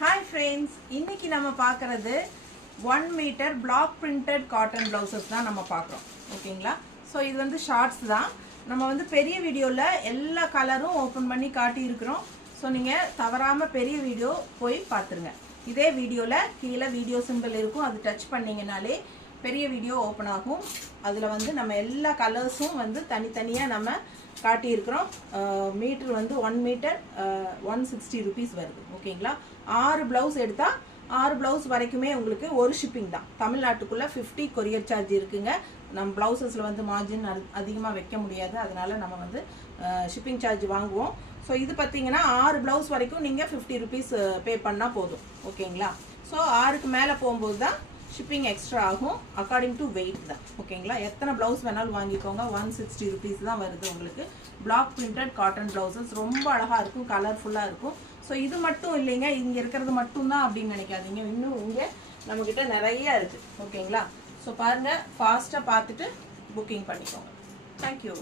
Hi friends, இன்னைக்கு நம்ம பார்க்கிறது 1 metre black printed cotton blouses தான் நம்ம பார்க்குறோம். ஓகேங்களா? ஸோ இது வந்து ஷார்ட்ஸ் தான். நம்ம வந்து பெரிய வீடியோவில் எல்லா கலரும் ஓப்பன் பண்ணி காட்டியிருக்கிறோம். ஸோ நீங்கள் தவறாமல் பெரிய வீடியோ போய் பார்த்துருங்க. இதே வீடியோவில் கீழே வீடியோ சிம்பிள் இருக்கும், அது டச் பண்ணிங்கனாலே பெரிய வீடியோ ஓப்பன் ஆகும். அதில் வந்து நம்ம எல்லா கலர்ஸும் வந்து தனித்தனியாக நம்ம காட்டியிருக்கிறோம். மீட்ரு வந்து 1 மீட்டர் 160 rupees வருது. ஓகேங்களா? 6 ப்ளவுஸ் எடுத்தால் 6 ப்ளவுஸ் வரைக்குமே உங்களுக்கு ஒரு ஷிப்பிங் தான். தமிழ்நாட்டுக்குள்ளே 50 கொரியர் சார்ஜ் இருக்குங்க. நம்ம ப்ளவுசஸில் வந்து மார்ஜின் அதிகமாக வைக்க முடியாது, அதனால் நம்ம வந்து ஷிப்பிங் சார்ஜ் வாங்குவோம். ஸோ இது பார்த்தீங்கன்னா 6 ப்ளவுஸ் வரைக்கும் நீங்கள் 50 rupees பே பண்ணால் போதும். ஓகேங்களா? ஸோ 6க்கு மேலே போகும்போது தான் ஷிப்பிங் எக்ஸ்ட்ரா ஆகும். அக்கார்டிங் டு வெயிட் தான். ஓகேங்களா? எத்தனை ப்ளவுஸ் வேணாலும் வாங்கிக்கோங்க. 160 rupees தான் வருது உங்களுக்கு. பிளாக் பிரிண்டட் காட்டன் ப்ளவுசஸ் ரொம்ப அழகாக இருக்கும், கலர்ஃபுல்லாக இருக்கும். ஸோ இது மட்டும் இல்லைங்க, இங்கே இருக்கிறது மட்டும்தான் அப்படின்னு நினைக்காதீங்க. இன்னும் இங்கே நம்மக்கிட்ட நிறைய இருக்குது. ஓகேங்களா? ஸோ பாருங்கள், ஃபாஸ்ட்டாக பார்த்துட்டு புக்கிங் பண்ணிக்கோங்க. தேங்க்யூ.